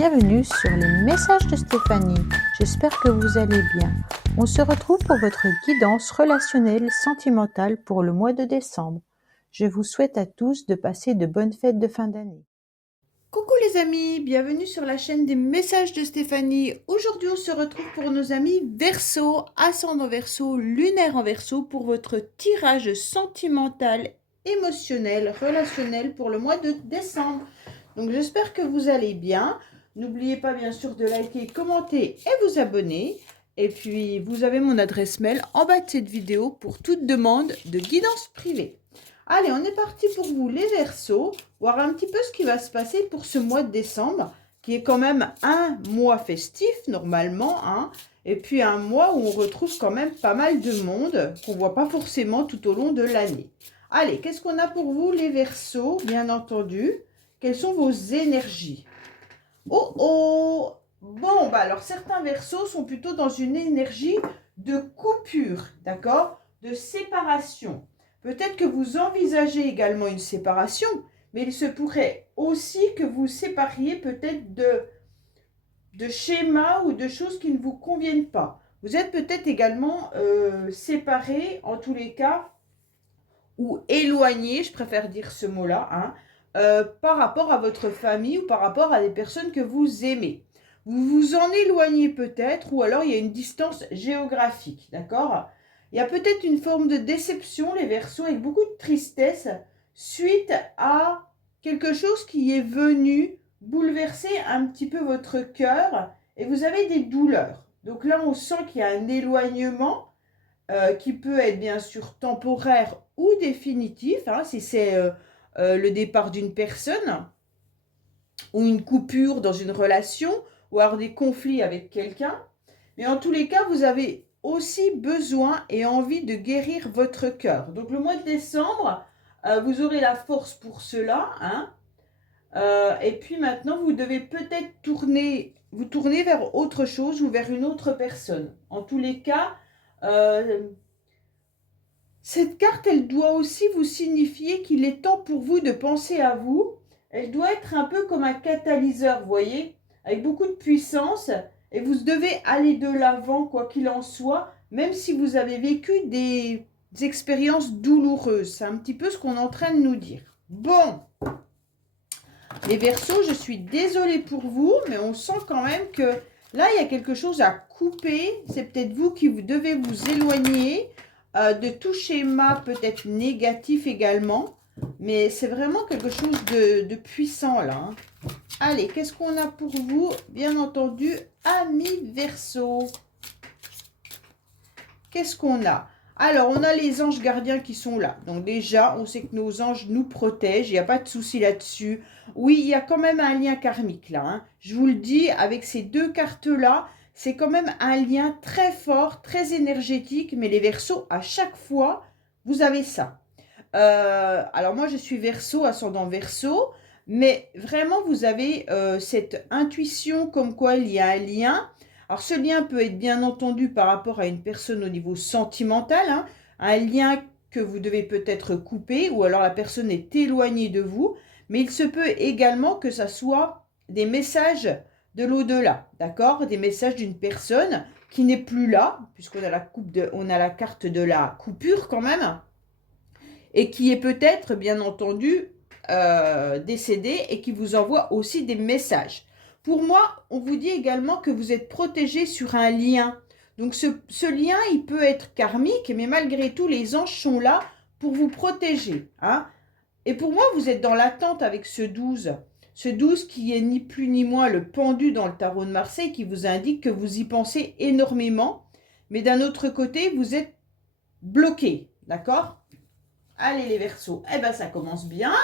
bienvenue sur les messages de Stéphanie. J'espère que vous allez bien. On se retrouve pour votre guidance relationnelle sentimentale pour le mois de décembre. Je vous souhaite à tous de passer de bonnes fêtes de fin d'année. Coucou les amis, bienvenue sur la chaîne des messages de Stéphanie. Aujourd'hui on se retrouve pour nos amis Verseau, ascendant Verseau, lunaire en Verseau pour votre tirage sentimental, émotionnel, relationnel pour le mois de décembre. Donc j'espère que vous allez bien. N'oubliez pas bien sûr de liker, commenter et vous abonner. Et puis vous avez mon adresse mail en bas de cette vidéo pour toute demande de guidance privée. Allez, on est parti pour vous les Verseaux, voir un petit peu ce qui va se passer pour ce mois de décembre, qui est quand même un mois festif normalement, hein, et puis un mois où on retrouve quand même pas mal de monde qu'on ne voit pas forcément tout au long de l'année. Allez, qu'est-ce qu'on a pour vous les Verseaux, bien entendu? Quelles sont vos énergies? Oh oh! Bon, bah alors certains Verseaux sont plutôt dans une énergie de coupure, d'accord? De séparation. Peut-être que vous envisagez également une séparation, mais il se pourrait aussi que vous sépariez peut-être de schémas ou de choses qui ne vous conviennent pas. Vous êtes peut-être également séparés, en tous les cas, ou éloignés, je préfère dire ce mot-là, hein, par rapport à votre famille ou par rapport à des personnes que vous aimez. Vous vous en éloignez peut-être, ou alors il y a une distance géographique, d'accord? Il y a peut-être une forme de déception, les Verseaux, avec beaucoup de tristesse, suite à quelque chose qui est venu bouleverser un petit peu votre cœur, et vous avez des douleurs. Donc là, on sent qu'il y a un éloignement, qui peut être bien sûr temporaire ou définitif, hein, si c'est le départ d'une personne ou une coupure dans une relation ou alors des conflits avec quelqu'un. Mais en tous les cas, vous avez aussi besoin et envie de guérir votre cœur. Donc le mois de décembre, vous aurez la force pour cela, hein. Et puis maintenant, vous devez peut-être vous tourner vers autre chose ou vers une autre personne. En tous les cas, cette carte, elle doit aussi vous signifier qu'il est temps pour vous de penser à vous. Elle doit être un peu comme un catalyseur, vous voyez, avec beaucoup de puissance. Et vous devez aller de l'avant, quoi qu'il en soit, même si vous avez vécu des expériences douloureuses. C'est un petit peu ce qu'on est en train de nous dire. Bon, les Verseaux, je suis désolée pour vous, mais on sent quand même que là, il y a quelque chose à couper. C'est peut-être vous qui devez vous éloigner de tout schéma peut-être négatif également. Mais c'est vraiment quelque chose de puissant là, hein. Allez, qu'est-ce qu'on a pour vous? Bien entendu, amis Verseaux. Qu'est-ce qu'on a? Alors, on a les anges gardiens qui sont là. Donc déjà, on sait que nos anges nous protègent. Il n'y a pas de souci là-dessus. Oui, il y a quand même un lien karmique là, hein. Je vous le dis, avec ces deux cartes-là, c'est quand même un lien très fort, très énergétique. Mais les Verseaux, à chaque fois, vous avez ça. Alors moi, je suis Verseau, ascendant Verseau. Mais vraiment, vous avez cette intuition comme quoi il y a un lien. Alors, ce lien peut être bien entendu par rapport à une personne au niveau sentimental, hein, un lien que vous devez peut-être couper, ou alors la personne est éloignée de vous, mais il se peut également que ça soit des messages de l'au-delà, d'accord? Des messages d'une personne qui n'est plus là, puisqu'on a on a la carte de la coupure quand même, et qui est peut-être, bien entendu, décédée et qui vous envoie aussi des messages. Pour moi, on vous dit également que vous êtes protégé sur un lien. Donc ce lien, il peut être karmique, mais malgré tout, les anges sont là pour vous protéger, hein. Et pour moi, vous êtes dans l'attente avec ce 12. Ce 12 qui est ni plus ni moins le pendu dans le tarot de Marseille, qui vous indique que vous y pensez énormément. Mais d'un autre côté, vous êtes bloqué, d'accord? Allez les Verseaux, eh ben ça commence bien.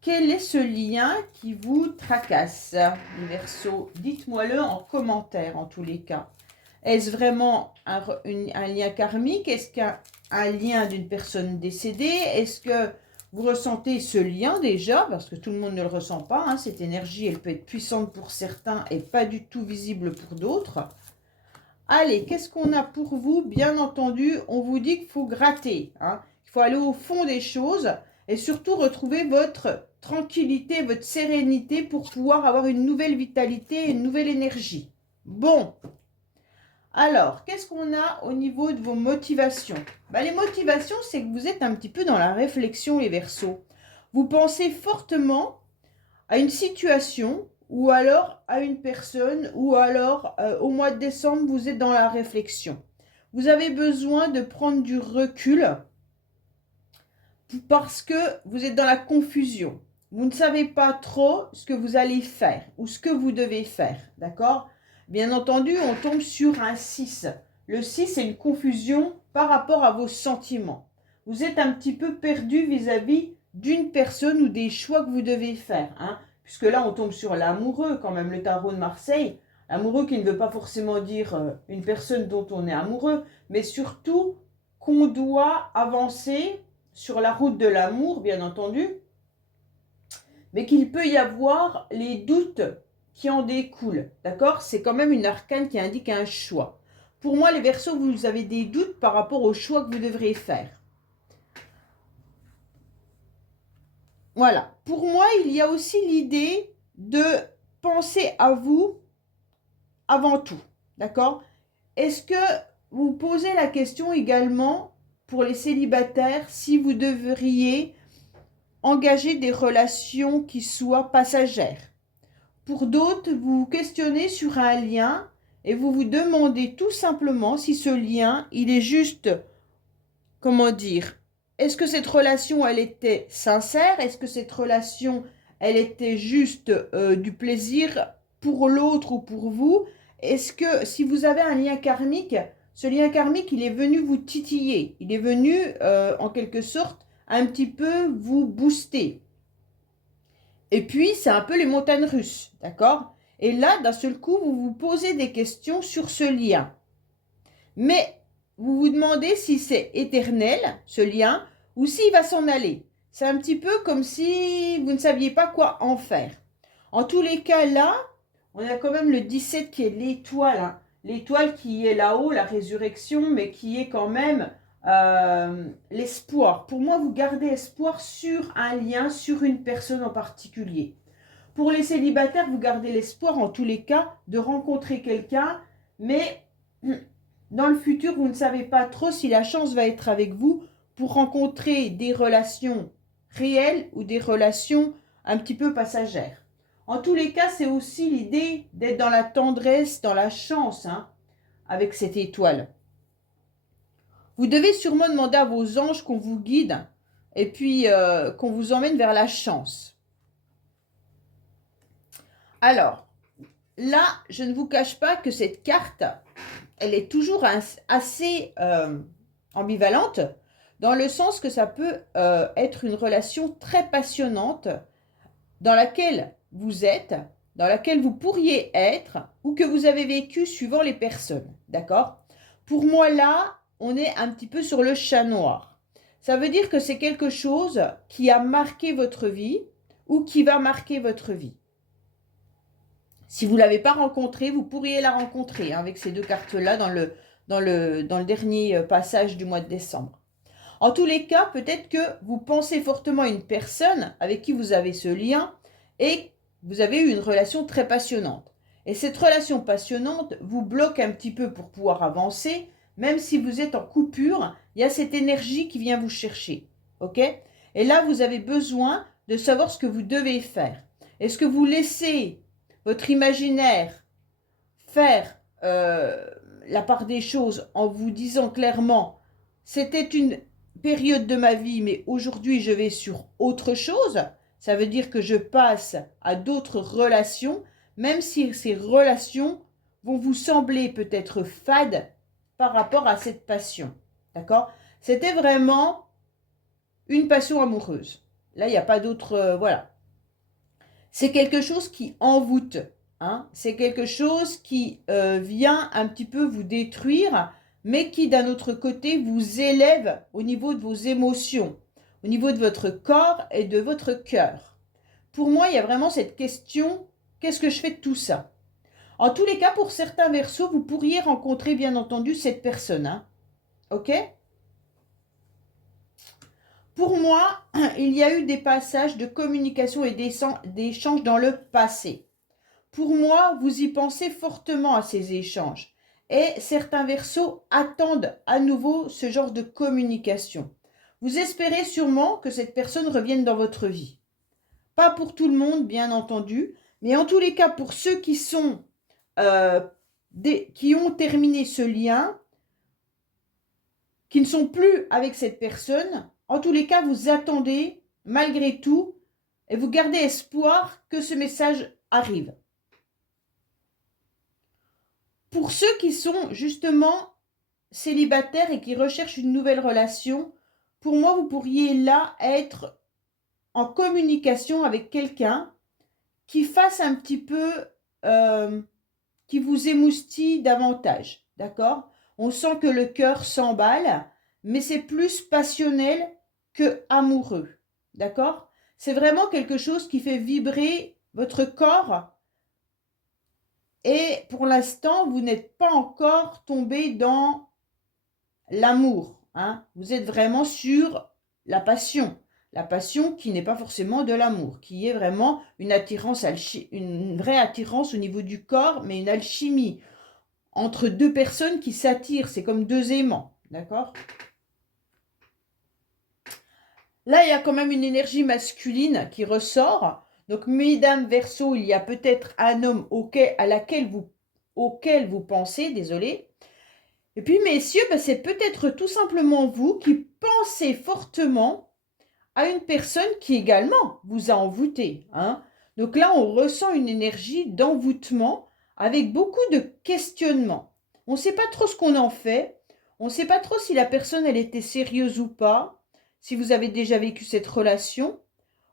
Quel est ce lien qui vous tracasse, les Verseaux? Dites-moi-le en commentaire en tous les cas. Est-ce vraiment un lien karmique? Est-ce qu'un lien d'une personne décédée? Est-ce que vous ressentez ce lien déjà? Parce que tout le monde ne le ressent pas, hein. Cette énergie, elle peut être puissante pour certains et pas du tout visible pour d'autres. Allez, qu'est-ce qu'on a pour vous? Bien entendu, on vous dit qu'il faut gratter, hein. Il faut aller au fond des choses. et surtout retrouver votre tranquillité, votre sérénité pour pouvoir avoir une nouvelle vitalité, une nouvelle énergie. Bon, alors, qu'est-ce qu'on a au niveau de vos motivations? Les motivations, c'est que vous êtes un petit peu dans la réflexion, les Verseaux. Vous pensez fortement à une situation ou alors à une personne ou alors au mois de décembre, vous êtes dans la réflexion. Vous avez besoin de prendre du recul parce que vous êtes dans la confusion. Vous ne savez pas trop ce que vous allez faire ou ce que vous devez faire, d'accord? Bien entendu, on tombe sur un 6. Le 6, c'est une confusion par rapport à vos sentiments. Vous êtes un petit peu perdu vis-à-vis d'une personne ou des choix que vous devez faire, hein? Puisque là, on tombe sur l'amoureux quand même, le tarot de Marseille. L'amoureux qui ne veut pas forcément dire une personne dont on est amoureux, mais surtout qu'on doit avancer sur la route de l'amour, bien entendu, mais qu'il peut y avoir les doutes qui en découlent, d'accord? C'est quand même une arcane qui indique un choix. Pour moi, les Verseaux, vous avez des doutes par rapport au choix que vous devrez faire. Voilà. Pour moi, il y a aussi l'idée de penser à vous avant tout, d'accord? Est-ce que vous posez la question également pour les célibataires si vous devriez engager des relations qui soient passagères? Pour d'autres, vous vous questionnez sur un lien et vous vous demandez tout simplement si ce lien, il est juste, comment dire, est-ce que cette relation, elle était sincère? Est-ce que cette relation, elle était juste du plaisir pour l'autre ou pour vous? Est-ce que si vous avez un lien karmique, ce lien karmique, il est venu vous titiller, il est venu en quelque sorte un petit peu vous booster. Et puis, c'est un peu les montagnes russes, d'accord? Et là, d'un seul coup, vous vous posez des questions sur ce lien. Mais vous vous demandez si c'est éternel, ce lien, ou s'il va s'en aller. C'est un petit peu comme si vous ne saviez pas quoi en faire. En tous les cas, là, on a quand même le 17 qui est l'étoile, hein. L'étoile qui est là-haut, la résurrection, mais qui est quand même l'espoir. Pour moi, vous gardez espoir sur un lien, sur une personne en particulier. Pour les célibataires, vous gardez l'espoir en tous les cas de rencontrer quelqu'un, mais dans le futur, vous ne savez pas trop si la chance va être avec vous pour rencontrer des relations réelles ou des relations un petit peu passagères. En tous les cas, c'est aussi l'idée d'être dans la tendresse, dans la chance, hein, avec cette étoile. Vous devez sûrement demander à vos anges qu'on vous guide et puis qu'on vous emmène vers la chance. Alors, là, je ne vous cache pas que cette carte, elle est toujours assez ambivalente, dans le sens que ça peut être une relation très passionnante dans laquelle vous êtes, dans laquelle vous pourriez être, ou que vous avez vécu suivant les personnes, d'accord? Pour moi, là, on est un petit peu sur le chat noir. Ça veut dire que c'est quelque chose qui a marqué votre vie ou qui va marquer votre vie. Si vous ne l'avez pas rencontrée, vous pourriez la rencontrer, hein, avec ces deux cartes-là dans le dernier passage du mois de décembre. En tous les cas, peut-être que vous pensez fortement à une personne avec qui vous avez ce lien et vous avez eu une relation très passionnante. Et cette relation passionnante vous bloque un petit peu pour pouvoir avancer, même si vous êtes en coupure, il y a cette énergie qui vient vous chercher. Ok? Et là, vous avez besoin de savoir ce que vous devez faire. Est-ce que vous laissez votre imaginaire faire la part des choses en vous disant clairement « c'était une période de ma vie, mais aujourd'hui je vais sur autre chose », ça veut dire que je passe à d'autres relations, même si ces relations vont vous sembler peut-être fades par rapport à cette passion. D'accord? C'était vraiment une passion amoureuse. Là, il n'y a pas d'autre... voilà. C'est quelque chose qui envoûte, hein? C'est quelque chose qui vient un petit peu vous détruire, mais qui d'un autre côté vous élève au niveau de vos émotions, au niveau de votre corps et de votre cœur. Pour moi, il y a vraiment cette question, qu'est-ce que je fais de tout ça? En tous les cas, pour certains Verseaux, vous pourriez rencontrer bien entendu cette personne, hein? Ok? Pour moi, il y a eu des passages de communication et d'échanges dans le passé. Pour moi, vous y pensez fortement à ces échanges. Et certains Verseaux attendent à nouveau ce genre de communication. Vous espérez sûrement que cette personne revienne dans votre vie. Pas pour tout le monde, bien entendu, mais en tous les cas, pour ceux qui ont terminé ce lien, qui ne sont plus avec cette personne, en tous les cas, vous attendez malgré tout et vous gardez espoir que ce message arrive. Pour ceux qui sont justement célibataires et qui recherchent une nouvelle relation, pour moi, vous pourriez là être en communication avec quelqu'un qui fasse un petit peu, qui vous émoustille davantage, d'accord? On sent que le cœur s'emballe, mais c'est plus passionnel que amoureux, d'accord? C'est vraiment quelque chose qui fait vibrer votre corps et pour l'instant, vous n'êtes pas encore tombé dans l'amour, hein? Vous êtes vraiment sur la passion qui n'est pas forcément de l'amour, qui est vraiment une attirance, une vraie attirance au niveau du corps, mais une alchimie entre deux personnes qui s'attirent, c'est comme deux aimants, d'accord? Là, il y a quand même une énergie masculine qui ressort. Donc, mesdames Verseau, il y a peut-être un homme auquel vous pensez, désolé. Et puis, messieurs, c'est peut-être tout simplement vous qui pensez fortement à une personne qui également vous a envoûté, hein. Donc là, on ressent une énergie d'envoûtement avec beaucoup de questionnements. On ne sait pas trop ce qu'on en fait. On ne sait pas trop si la personne, elle était sérieuse ou pas, si vous avez déjà vécu cette relation,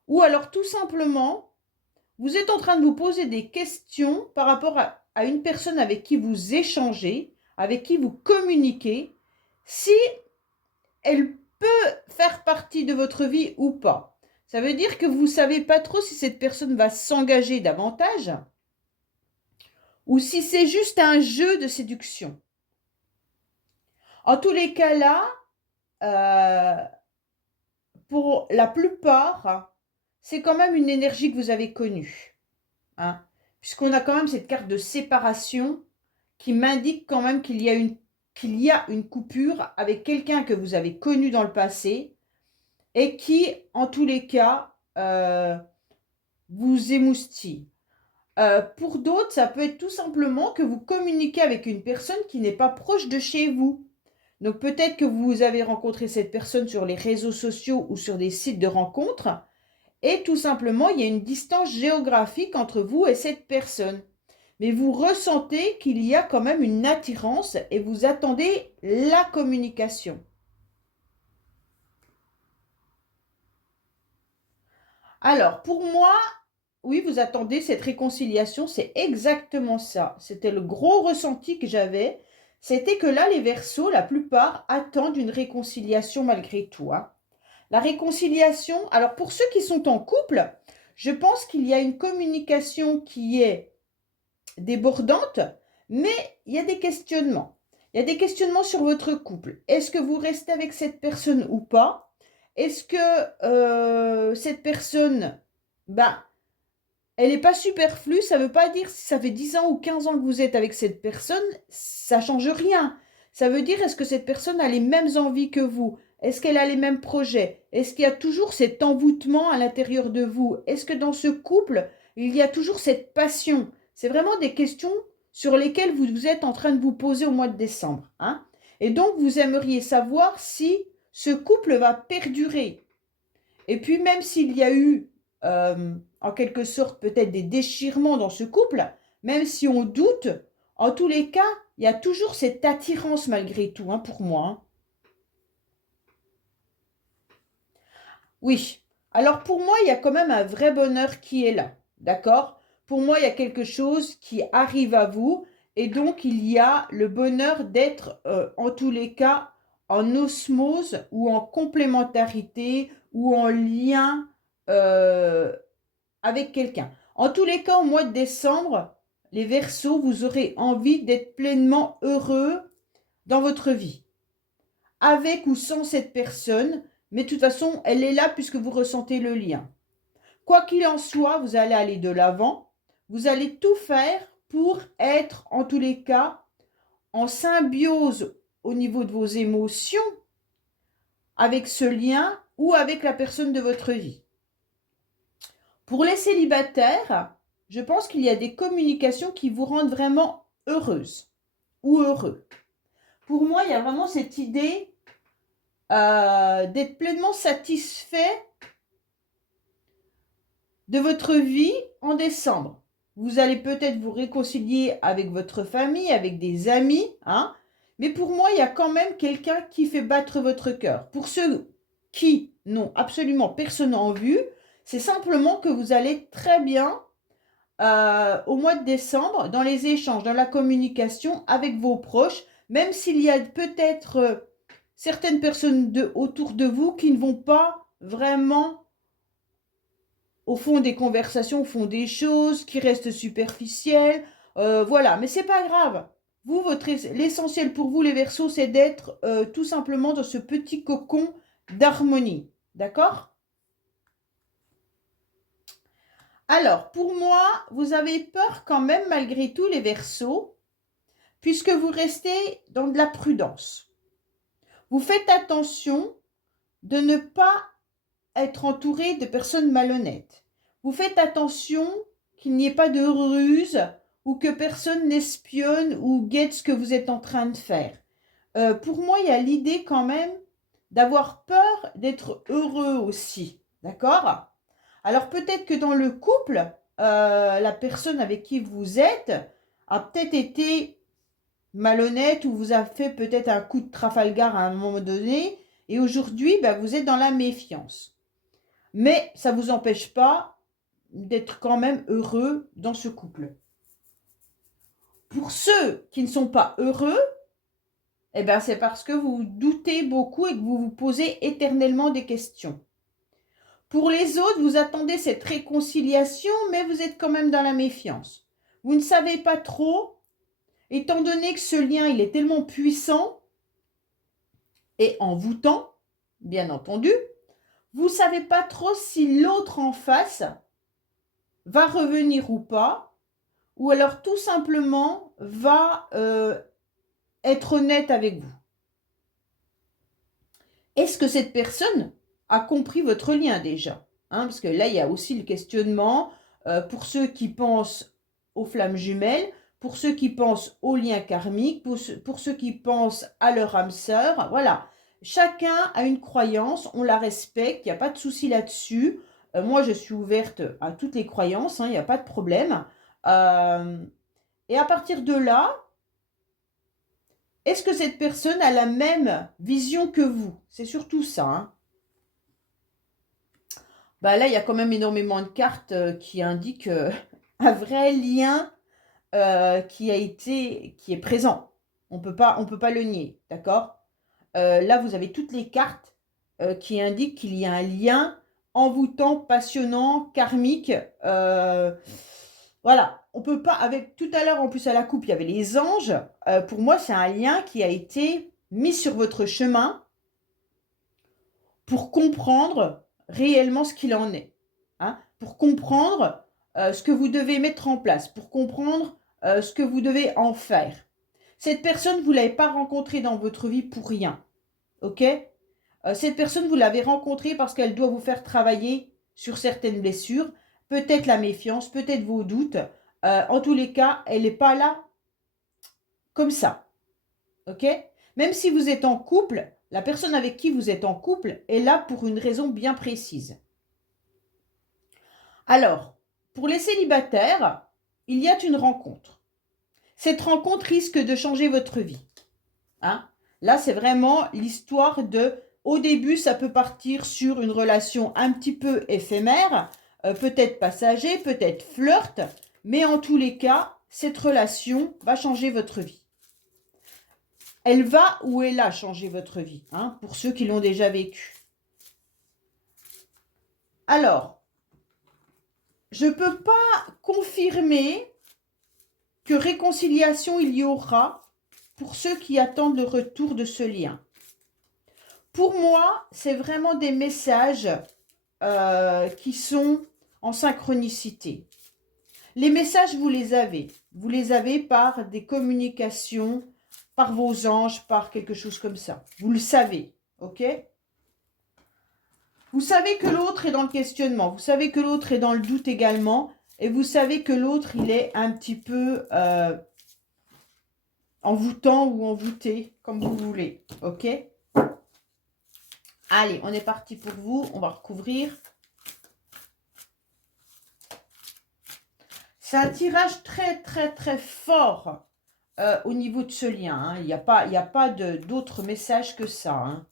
ou alors tout simplement, vous êtes en train de vous poser des questions par rapport à une personne avec qui vous échangez, avec qui vous communiquez, si elle peut faire partie de votre vie ou pas. Ça veut dire que vous ne savez pas trop si cette personne va s'engager davantage ou si c'est juste un jeu de séduction. En tous les cas là, pour la plupart, c'est quand même une énergie que vous avez connue, hein, puisqu'on a quand même cette carte de séparation qui m'indique quand même qu'il y a une coupure avec quelqu'un que vous avez connu dans le passé et qui, en tous les cas, vous émoustille. Pour d'autres, ça peut être tout simplement que vous communiquez avec une personne qui n'est pas proche de chez vous. Donc peut-être que vous avez rencontré cette personne sur les réseaux sociaux ou sur des sites de rencontres et tout simplement, il y a une distance géographique entre vous et cette personne. Mais vous ressentez qu'il y a quand même une attirance et vous attendez la communication. Alors, pour moi, oui, vous attendez cette réconciliation, c'est exactement ça. C'était le gros ressenti que j'avais. C'était que là, les Verseaux, la plupart, attendent une réconciliation malgré tout, hein. La réconciliation, alors pour ceux qui sont en couple, je pense qu'il y a une communication qui est débordante, mais il y a des questionnements. Il y a des questionnements sur votre couple. Est-ce que vous restez avec cette personne ou pas? Est-ce que cette personne, elle n'est pas superflue? Ça ne veut pas dire si ça fait 10 ans ou 15 ans que vous êtes avec cette personne, ça ne change rien. Ça veut dire, est-ce que cette personne a les mêmes envies que vous? Est-ce qu'elle a les mêmes projets? Est-ce qu'il y a toujours cet envoûtement à l'intérieur de vous? Est-ce que dans ce couple, il y a toujours cette passion? C'est vraiment des questions sur lesquelles vous êtes en train de vous poser au mois de décembre, hein? Et donc, vous aimeriez savoir si ce couple va perdurer. Et puis, même s'il y a eu, en quelque sorte, peut-être des déchirements dans ce couple, même si on doute, en tous les cas, il y a toujours cette attirance malgré tout, hein, pour moi, hein. Oui. Alors pour moi, il y a quand même un vrai bonheur qui est là. D'accord? Pour moi, il y a quelque chose qui arrive à vous. Et donc, il y a le bonheur d'être, en tous les cas, en osmose ou en complémentarité ou en lien avec quelqu'un. En tous les cas, au mois de décembre, les Verseaux, vous aurez envie d'être pleinement heureux dans votre vie. Avec ou sans cette personne, mais de toute façon, elle est là puisque vous ressentez le lien. Quoi qu'il en soit, vous allez aller de l'avant. Vous allez tout faire pour être, en tous les cas, en symbiose au niveau de vos émotions avec ce lien ou avec la personne de votre vie. Pour les célibataires, je pense qu'il y a des communications qui vous rendent vraiment heureuse ou heureux. Pour moi, il y a vraiment cette idée d'être pleinement satisfait de votre vie en décembre. Vous allez peut-être vous réconcilier avec votre famille, avec des amis, hein, mais pour moi, il y a quand même quelqu'un qui fait battre votre cœur. Pour ceux qui n'ont absolument personne en vue, c'est simplement que vous allez très bien au mois de décembre dans les échanges, dans la communication avec vos proches, même s'il y a peut-être certaines personnes autour de vous qui ne vont pas vraiment au fond des conversations, au fond des choses, qui restent superficielles. Voilà, mais c'est pas grave. Vous, l'essentiel pour vous, les Verseaux, c'est d'être tout simplement dans ce petit cocon d'harmonie. D'accord? Alors, pour moi, vous avez peur quand même, malgré tout, les Verseaux, puisque vous restez dans de la prudence. Vous faites attention de ne pas être entouré de personnes malhonnêtes. Vous faites attention qu'il n'y ait pas de ruse ou que personne n'espionne ou guette ce que vous êtes en train de faire. Pour moi, il y a l'idée quand même d'avoir peur d'être heureux aussi. D'accord? Alors peut-être que dans le couple, la personne avec qui vous êtes a peut-être été malhonnête ou vous a fait peut-être un coup de Trafalgar à un moment donné et aujourd'hui, vous êtes dans la méfiance. Mais ça ne vous empêche pas d'être quand même heureux dans ce couple. Pour ceux qui ne sont pas heureux, c'est parce que vous doutez beaucoup et que vous vous posez éternellement des questions. Pour les autres, vous attendez cette réconciliation, mais vous êtes quand même dans la méfiance. Vous ne savez pas trop, étant donné que ce lien, il est tellement puissant et envoûtant, bien entendu, vous ne savez pas trop si l'autre en face va revenir ou pas, ou alors tout simplement va être honnête avec vous. Est-ce que cette personne a compris votre lien déjà, hein? Parce que là, il y a aussi le questionnement pour ceux qui pensent aux flammes jumelles, pour ceux qui pensent aux liens karmiques, pour ceux qui pensent à leur âme sœur. Voilà, chacun a une croyance, on la respecte, il n'y a pas de souci là-dessus. Moi, je suis ouverte à toutes les croyances, hein, il n'y a pas de problème. Et à partir de là, est-ce que cette personne a la même vision que vous? C'est surtout ça, hein. Là, il y a quand même énormément de cartes qui indiquent un vrai lien qui est présent. On peut pas le nier, d'accord? Là, vous avez toutes les cartes qui indiquent qu'il y a un lien envoûtant, passionnant, karmique. Voilà, on peut pas, avec tout à l'heure en plus à la coupe, il y avait les anges. Pour moi, c'est un lien qui a été mis sur votre chemin pour comprendre réellement ce qu'il en est, hein, pour comprendre ce que vous devez mettre en place, pour comprendre ce que vous devez en faire. Cette personne, vous ne l'avez pas rencontrée dans votre vie pour rien, ok? Cette personne, vous l'avez rencontrée parce qu'elle doit vous faire travailler sur certaines blessures, peut-être la méfiance, peut-être vos doutes. En tous les cas, elle n'est pas là comme ça, ok? Même si vous êtes en couple, la personne avec qui vous êtes en couple est là pour une raison bien précise. Alors, pour les célibataires, il y a une rencontre. Cette rencontre risque de changer votre vie, hein? Là, c'est vraiment l'histoire de... Au début, ça peut partir sur une relation un petit peu éphémère, peut-être passager, peut-être flirt, mais en tous les cas, cette relation va changer votre vie. Elle va ou elle a changé votre vie, hein, pour ceux qui l'ont déjà vécu. Alors, je ne peux pas confirmer que réconciliation il y aura pour ceux qui attendent le retour de ce lien. Pour moi, c'est vraiment des messages qui sont en synchronicité. Les messages, vous les avez. Vous les avez par des communications, par vos anges, par quelque chose comme ça. Vous le savez, ok? Vous savez que l'autre est dans le questionnement. Vous savez que l'autre est dans le doute également. Et vous savez que l'autre, il est un petit peu envoûtant ou envoûté, comme vous voulez, ok? Allez, on est parti pour vous. On va recouvrir. C'est un tirage très, très, très fort au niveau de ce lien. Hein. Il n'y a pas d'autre message que ça. Hein.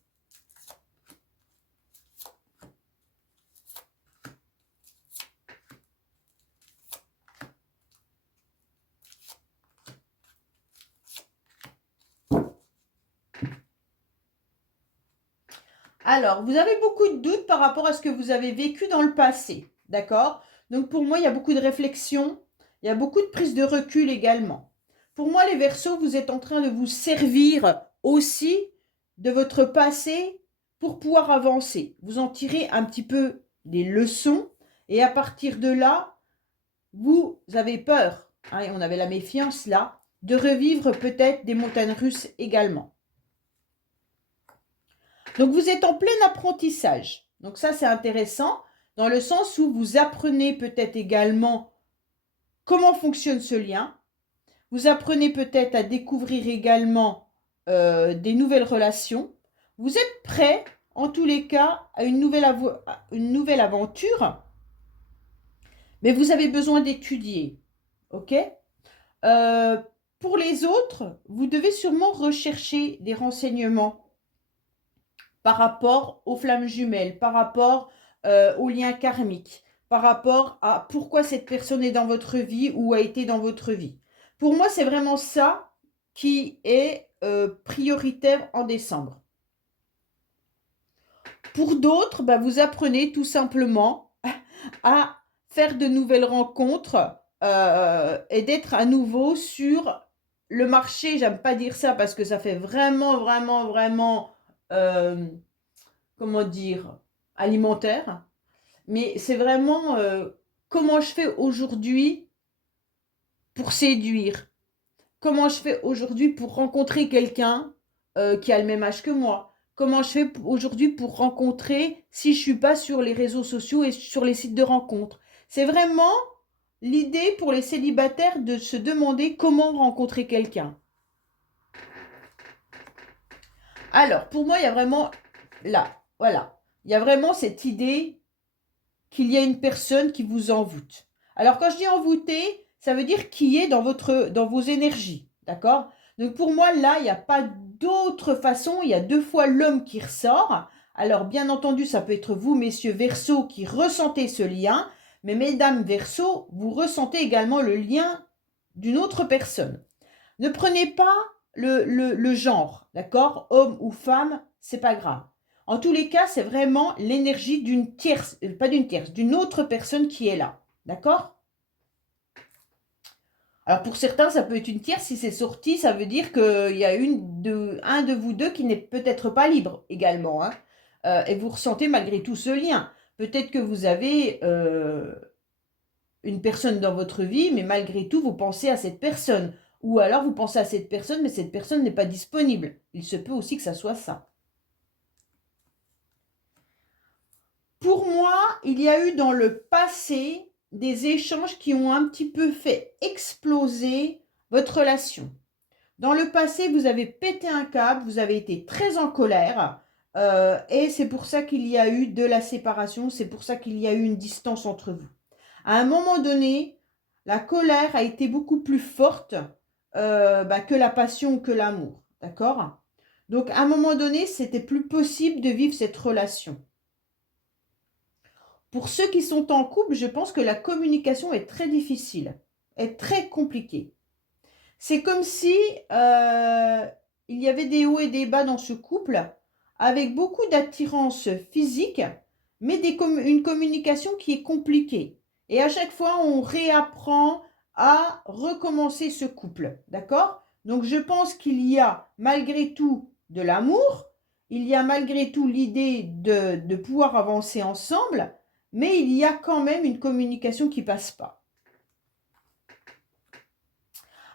Alors, vous avez beaucoup de doutes par rapport à ce que vous avez vécu dans le passé. D'accord? Donc, pour moi, il y a beaucoup de réflexion. Il y a beaucoup de prise de recul également. Pour moi, les Verseaux, vous êtes en train de vous servir aussi de votre passé pour pouvoir avancer. Vous en tirez un petit peu des leçons. Et à partir de là, vous avez peur, hein, on avait la méfiance là, de revivre peut-être des montagnes russes également. Donc, vous êtes en plein apprentissage. Donc, ça, c'est intéressant dans le sens où vous apprenez peut-être également comment fonctionne ce lien. Vous apprenez peut-être à découvrir également des nouvelles relations. Vous êtes prêt, en tous les cas, à une nouvelle aventure, mais vous avez besoin d'étudier. OK ? Pour les autres, vous devez sûrement rechercher des renseignements par rapport aux flammes jumelles, par rapport aux liens karmiques, par rapport à pourquoi cette personne est dans votre vie ou a été dans votre vie. Pour moi, c'est vraiment ça qui est prioritaire en décembre. Pour d'autres, bah, vous apprenez tout simplement à faire de nouvelles rencontres et d'être à nouveau sur le marché. J'aime pas dire ça parce que ça fait vraiment, vraiment, vraiment, comment dire, alimentaire. Mais c'est vraiment comment je fais aujourd'hui pour séduire. Comment je fais aujourd'hui pour rencontrer quelqu'un qui a le même âge que moi. Comment je fais aujourd'hui pour rencontrer si je ne suis pas sur les réseaux sociaux et sur les sites de rencontres. C'est vraiment l'idée pour les célibataires de se demander comment rencontrer quelqu'un. Alors, pour moi, il y a vraiment là, voilà. Il y a vraiment cette idée qu'il y a une personne qui vous envoûte. Alors, quand je dis envoûté, ça veut dire qui est dans vos énergies. D'accord? Donc, pour moi, là, il n'y a pas d'autre façon. Il y a deux fois l'homme qui ressort. Alors, bien entendu, ça peut être vous, messieurs Verseaux, qui ressentez ce lien. Mais mesdames Verseaux, vous ressentez également le lien d'une autre personne. Ne prenez pas le genre, d'accord? Homme ou femme, c'est pas grave. En tous les cas, c'est vraiment l'énergie d'une tierce, pas d'une tierce, d'une autre personne qui est là, d'accord? Alors pour certains, ça peut être une tierce, si c'est sorti, ça veut dire qu'il y a un de vous deux qui n'est peut-être pas libre également, hein? Et vous ressentez malgré tout ce lien. Peut-être que vous avez une personne dans votre vie, mais malgré tout, vous pensez à cette personne. Ou alors vous pensez à cette personne, mais cette personne n'est pas disponible. Il se peut aussi que ça soit ça. Pour moi, il y a eu dans le passé des échanges qui ont un petit peu fait exploser votre relation. Dans le passé, vous avez pété un câble, vous avez été très en colère, et c'est pour ça qu'il y a eu de la séparation, c'est pour ça qu'il y a eu une distance entre vous. À un moment donné, la colère a été beaucoup plus forte que la passion, que l'amour, d'accord? Donc, à un moment donné, c'était plus possible de vivre cette relation. Pour ceux qui sont en couple, je pense que la communication est très difficile, est très compliquée. C'est comme si il y avait des hauts et des bas dans ce couple, avec beaucoup d'attirance physique, mais une communication qui est compliquée. Et à chaque fois, on réapprend à recommencer ce couple, d'accord? Donc, je pense qu'il y a malgré tout de l'amour, il y a malgré tout l'idée de pouvoir avancer ensemble, mais il y a quand même une communication qui passe pas.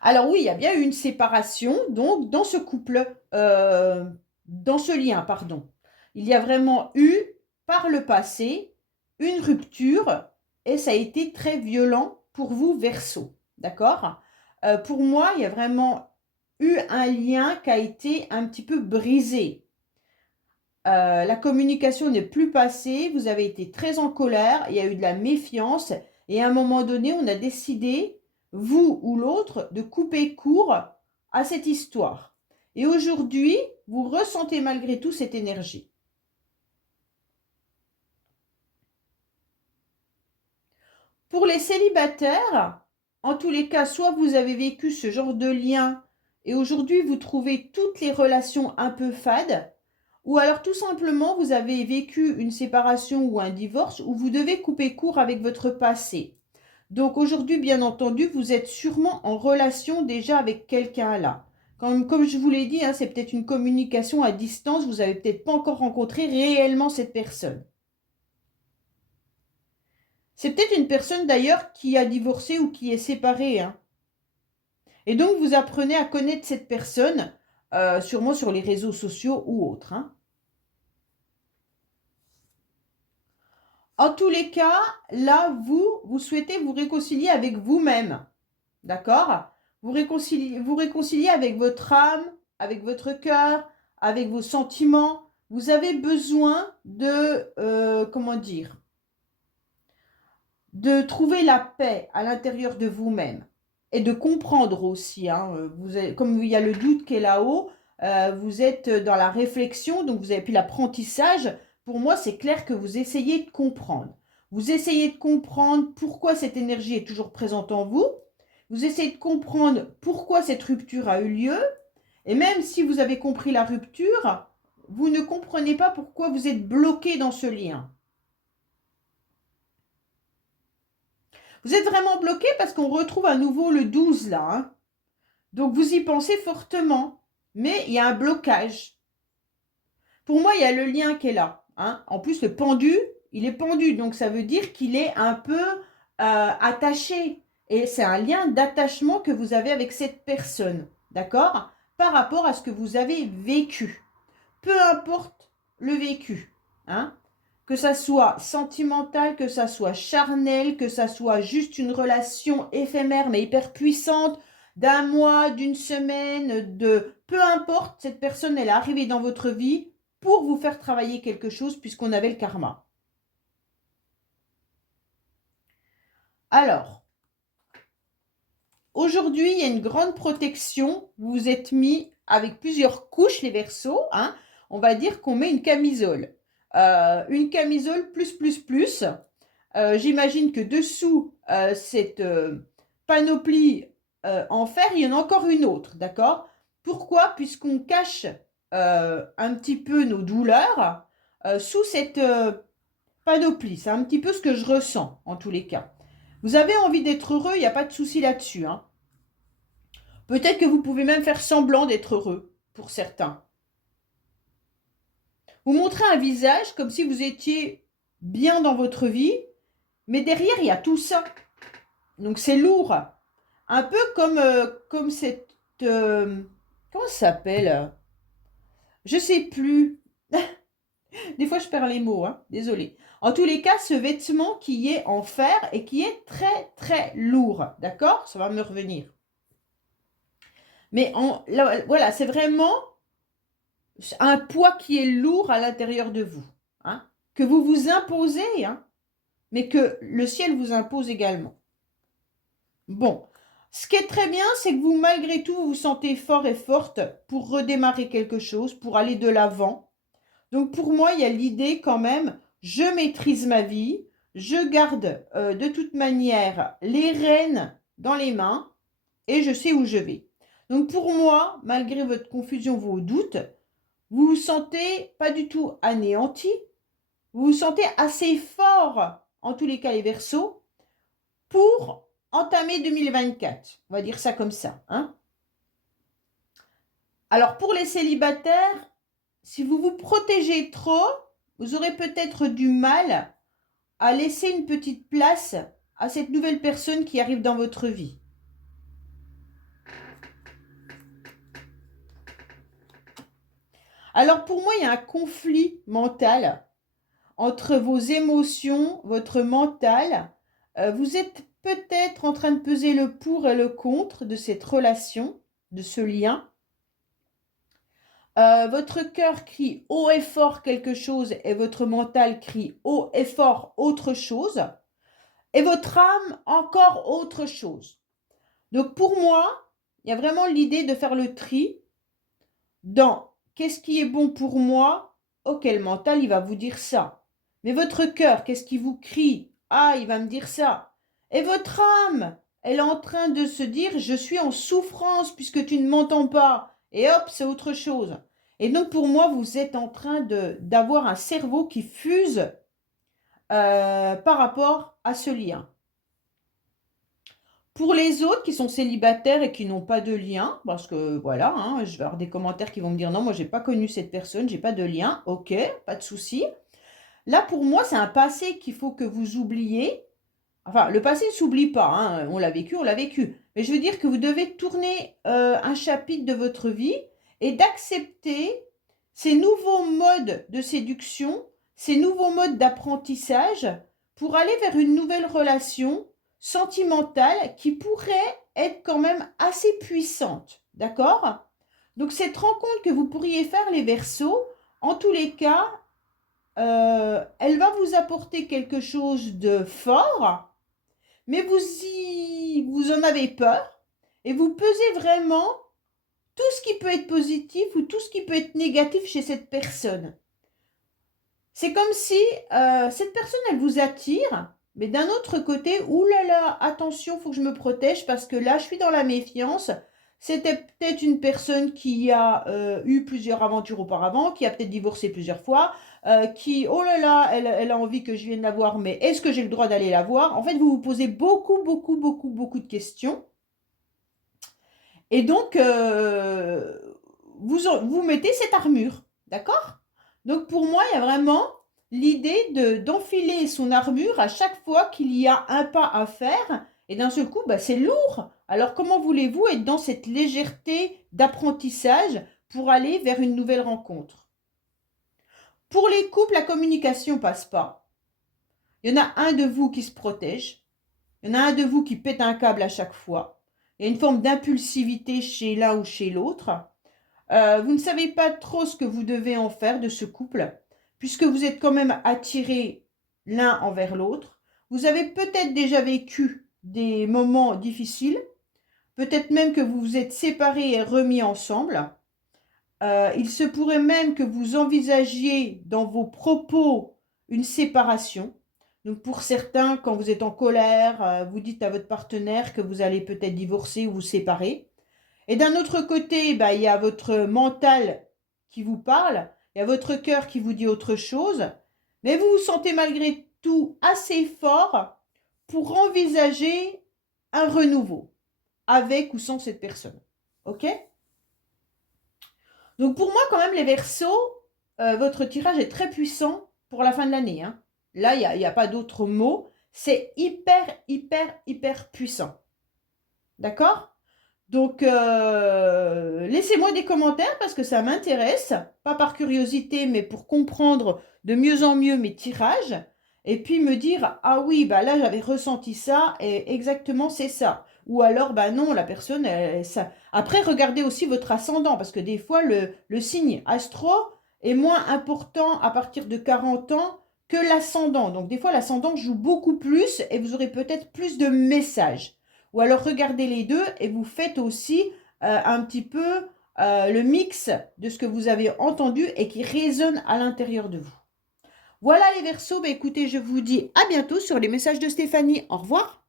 Alors oui, il y a bien eu une séparation, donc dans ce couple, dans ce lien, pardon. Il y a vraiment eu, par le passé, une rupture et ça a été très violent pour vous, Verseau. D'accord? Pour moi, il y a vraiment eu un lien qui a été un petit peu brisé. La communication n'est plus passée, vous avez été très en colère, il y a eu de la méfiance et à un moment donné, on a décidé, vous ou l'autre, de couper court à cette histoire. Et aujourd'hui, vous ressentez malgré tout cette énergie. Pour les célibataires, en tous les cas, soit vous avez vécu ce genre de lien et aujourd'hui vous trouvez toutes les relations un peu fades, ou alors tout simplement vous avez vécu une séparation ou un divorce où vous devez couper court avec votre passé. Donc aujourd'hui, bien entendu, vous êtes sûrement en relation déjà avec quelqu'un là. Comme je vous l'ai dit, hein, c'est peut-être une communication à distance, vous n'avez peut-être pas encore rencontré réellement cette personne. C'est peut-être une personne d'ailleurs qui a divorcé ou qui est séparée, hein. Et donc vous apprenez à connaître cette personne, sûrement sur les réseaux sociaux ou autres, hein. En tous les cas, là, vous souhaitez vous réconcilier avec vous-même. D'accord? Vous réconcilier avec votre âme, avec votre cœur, avec vos sentiments. Vous avez besoin de, comment dire, de trouver la paix à l'intérieur de vous-même et de comprendre aussi, hein, comme il y a le doute qui est là-haut, vous êtes dans la réflexion, donc vous avez puis l'apprentissage. Pour moi, c'est clair que vous essayez de comprendre. Vous essayez de comprendre pourquoi cette énergie est toujours présente en vous. Vous essayez de comprendre pourquoi cette rupture a eu lieu. Et même si vous avez compris la rupture, vous ne comprenez pas pourquoi vous êtes bloqué dans ce lien. Vous êtes vraiment bloqué parce qu'on retrouve à nouveau le 12 là, hein. Donc vous y pensez fortement, mais il y a un blocage. Pour moi, il y a le lien qui est là, hein. En plus, le pendu, il est pendu, donc ça veut dire qu'il est un peu attaché. Et c'est un lien d'attachement que vous avez avec cette personne, d'accord? Par rapport à ce que vous avez vécu. Peu importe le vécu, hein? Que ça soit sentimental, que ça soit charnel, que ça soit juste une relation éphémère mais hyper puissante, d'un mois, d'une semaine, peu importe, cette personne, elle est arrivée dans votre vie pour vous faire travailler quelque chose puisqu'on avait le karma. Alors, aujourd'hui, il y a une grande protection. Vous vous êtes mis avec plusieurs couches, les Verseaux, hein. On va dire qu'on met une camisole. Une camisole plus. J'imagine que dessous cette panoplie en fer, il y en a encore une autre, d'accord? Pourquoi? Puisqu'on cache un petit peu nos douleurs sous cette panoplie. C'est un petit peu ce que je ressens, en tous les cas. Vous avez envie d'être heureux, il n'y a pas de souci là-dessus, hein. Peut-être que vous pouvez même faire semblant d'être heureux, pour certains. Vous montrez un visage comme si vous étiez bien dans votre vie, mais derrière, il y a tout ça. Donc, c'est lourd. Un peu comme cette... comment ça s'appelle? Je sais plus. Des fois, je perds les mots, hein. Désolée. En tous les cas, ce vêtement qui est en fer et qui est très, très lourd. D'accord? Ça va me revenir. Mais là, voilà, c'est vraiment un poids qui est lourd à l'intérieur de vous, hein, que vous vous imposez, hein, mais que le ciel vous impose également. Bon, ce qui est très bien, c'est que vous, malgré tout, vous vous sentez fort et forte pour redémarrer quelque chose, pour aller de l'avant. Donc pour moi, il y a l'idée quand même, je maîtrise ma vie, je garde de toute manière les rênes dans les mains et je sais où je vais. Donc pour moi, malgré votre confusion, vos doutes, vous vous sentez pas du tout anéanti, vous vous sentez assez fort, en tous les cas les Verseaux, pour entamer 2024. On va dire ça comme ça, hein. Alors pour les célibataires, si vous vous protégez trop, vous aurez peut-être du mal à laisser une petite place à cette nouvelle personne qui arrive dans votre vie. Alors pour moi, il y a un conflit mental entre vos émotions, votre mental. Vous êtes peut-être en train de peser le pour et le contre de cette relation, de ce lien. Votre cœur crie haut et fort quelque chose et votre mental crie haut et fort autre chose. Et votre âme encore autre chose. Donc pour moi, il y a vraiment l'idée de faire le tri dans qu'est-ce qui est bon pour moi. Ok, le mental, il va vous dire ça. Mais votre cœur, qu'est-ce qui vous crie? Ah, il va me dire ça. Et votre âme, elle est en train de se dire, je suis en souffrance puisque tu ne m'entends pas. Et hop, c'est autre chose. Et donc pour moi, vous êtes en train d'avoir un cerveau qui fuse par rapport à ce lien. Pour les autres qui sont célibataires et qui n'ont pas de lien, parce que voilà, hein, je vais avoir des commentaires qui vont me dire non, moi j'ai pas connu cette personne, j'ai pas de lien, ok, pas de souci. Là pour moi c'est un passé qu'il faut que vous oubliez. Enfin, le passé ne s'oublie pas, hein, on l'a vécu, on l'a vécu. Mais je veux dire que vous devez tourner un chapitre de votre vie et d'accepter ces nouveaux modes de séduction, ces nouveaux modes d'apprentissage pour aller vers une nouvelle relation sentimentale qui pourrait être quand même assez puissante. D'accord? Donc cette rencontre que vous pourriez faire les Verseaux, en tous les cas, elle va vous apporter quelque chose de fort, mais vous en avez peur et vous pesez vraiment tout ce qui peut être positif ou tout ce qui peut être négatif chez cette personne. C'est comme si cette personne, elle vous attire, mais d'un autre côté, oulala, attention, il faut que je me protège parce que là, je suis dans la méfiance. C'était peut-être une personne qui a eu plusieurs aventures auparavant, qui a peut-être divorcé plusieurs fois, qui, oh là là, elle a envie que je vienne la voir, mais est-ce que j'ai le droit d'aller la voir? En fait, vous vous posez beaucoup de questions. Et donc, vous mettez cette armure, d'accord? Donc pour moi, il y a vraiment l'idée d'enfiler son armure à chaque fois qu'il y a un pas à faire. Et d'un seul coup, bah, c'est lourd. Alors comment voulez-vous être dans cette légèreté d'apprentissage pour aller vers une nouvelle rencontre? Pour les couples, la communication passe pas. Il y en a un de vous qui se protège. Il y en a un de vous qui pète un câble à chaque fois. Il y a une forme d'impulsivité chez l'un ou chez l'autre. Vous ne savez pas trop ce que vous devez en faire de ce couple, puisque vous êtes quand même attirés l'un envers l'autre. Vous avez peut-être déjà vécu des moments difficiles, peut-être même que vous vous êtes séparés et remis ensemble. Il se pourrait même que vous envisagiez dans vos propos une séparation. Donc pour certains, quand vous êtes en colère, vous dites à votre partenaire que vous allez peut-être divorcer ou vous séparer. Et d'un autre côté, bah, il y a votre mental qui vous parle, il y a votre cœur qui vous dit autre chose, mais vous vous sentez malgré tout assez fort pour envisager un renouveau, avec ou sans cette personne. Ok? Donc pour moi, quand même, les Verseaux, votre tirage est très puissant pour la fin de l'année. Hein. Là, il n'y a pas d'autre mot. C'est hyper puissant. D'accord? Donc, laissez-moi des commentaires parce que ça m'intéresse, pas par curiosité, mais pour comprendre de mieux en mieux mes tirages, et puis me dire, ah oui, bah là j'avais ressenti ça, et exactement c'est ça. Ou alors, bah non, la personne, ça. Après, regardez aussi votre ascendant, parce que des fois, le signe astro est moins important à partir de 40 ans que l'ascendant. Donc, des fois, l'ascendant joue beaucoup plus, et vous aurez peut-être plus de messages. Ou alors regardez les deux et vous faites aussi un petit peu le mix de ce que vous avez entendu et qui résonne à l'intérieur de vous. Voilà les Verseaux, bah, écoutez, je vous dis à bientôt sur les messages de Stéphanie. Au revoir.